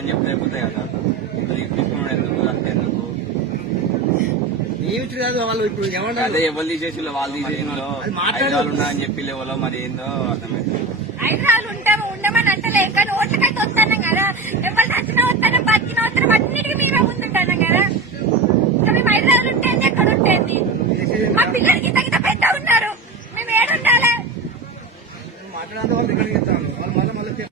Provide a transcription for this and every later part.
లేదని చెప్తే అయిపోతాయి కదా. తీసుకున్నాడు ఎందుకు అంతేందుకు ఏమిటి కాదు వాళ్ళు ఇప్పుడు ఏమన్నా అదే ఎవరు తీసేసి వాళ్ళు తీసేసినలో హైదరాబాద్ ఉన్నా అని చెప్పి లేవలో మరి ఏందో అర్థమైంది. హైదరాబాద్ ఉంటాము ఉండమని అంటలే కానీ ఓట్లకైతే వస్తాను కదా. ఎవరు నచ్చినా వస్తాను బతికిన వస్తాను అన్నిటికీ మీరే ముందుంటాను కదా. మేము హైదరాబాద్ ఉంటేంది ఎక్కడ ఉంటేంది మా పిల్లలకి తగిన పెద్ద ఉన్నారు. మేము ఏడుండాలి మాట్లాడే వాళ్ళు ఇక్కడికి ఇస్తాను వాళ్ళు మళ్ళీ మళ్ళీ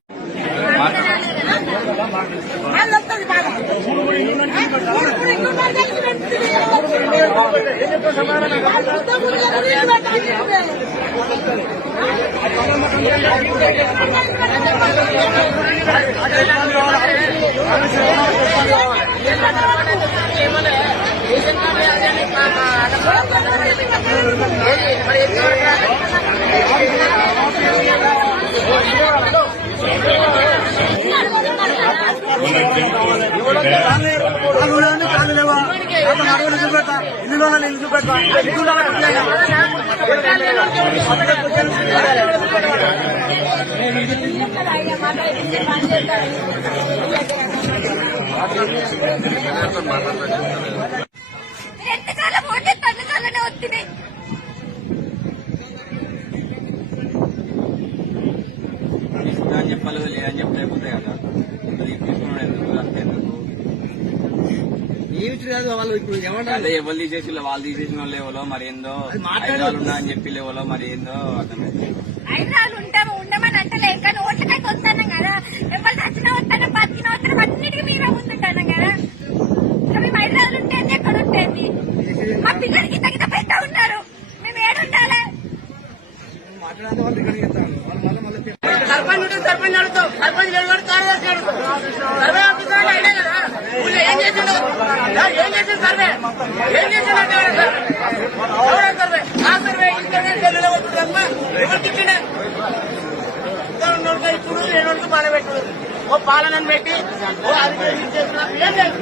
కాదు లేవా అడవులు చూపెట్టా ఇల్లు ఇల్లు చూపెట్టా ఎంతకాలం పోతే తల్లిదండ్రులనే వస్తుంది. అని చెప్పాలి లేదని చెప్తే అయిపోతాయి కదా. తీసుకున్నాడు ఎందుకు అంతేందుకు ఏమిటి కాదు వాళ్ళు ఇప్పుడు ఏమన్నా అదే ఎవరు తీసేసి వాళ్ళు తీసేసిన వాళ్ళు ఎవరో మరి ఏందో హైదరాబాద్ ఉన్నా అని చెప్పి లేవలో మరి ఏందో అర్థమైంది. హైదరాబాద్ ఉంటాము ఉండమని అంటలే కానీ ఓట్లకైతే వస్తాను కదా. ఎవరు నచ్చినా వస్తాను బతికిన వస్తాను అన్నిటికీ మీరే ముందుంటాను కదా. మేము హైదరాబాద్ ఉంటేంది ఎక్కడ ఉంటేంది మా పిల్లలకి తగిన పెద్ద ఉన్నారు. మేము ఏడుండాలి మాట్లాడే వాళ్ళు ఇక్కడికి ఇస్తాను వాళ్ళు మళ్ళీ మళ్ళీ సర్పంచ్ ఉంటే సర్పంచ్ అడుగుతాం. సర్పంచ్ లేడు కార్యదర్శి అడుగుతాం. సర్వే ఆఫీసర్ అయినా కదా ఊళ్ళో ఏం చేసిండు సర్వే ఏం చేసిండే సర్వే ఆ సర్వే ఇంటర్నెట్ నిలబడుతుందమ్మా ఎవరు తిట్టిండే ఇప్పుడు నేను బాధపెట్టు ఓ పాలనను పెట్టి ఓ అది ఏం లేదు.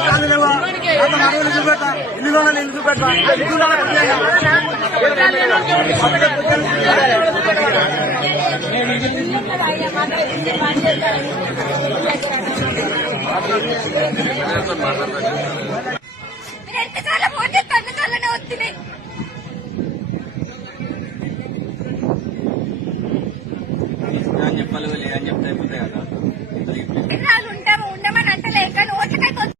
కాదు లేవా అడవులు చూపెట్టా ఇల్లు ఇల్లు చూపెట్టా ఎంతకాలం పోతే తల్లిదండ్రులనే వస్తుంది.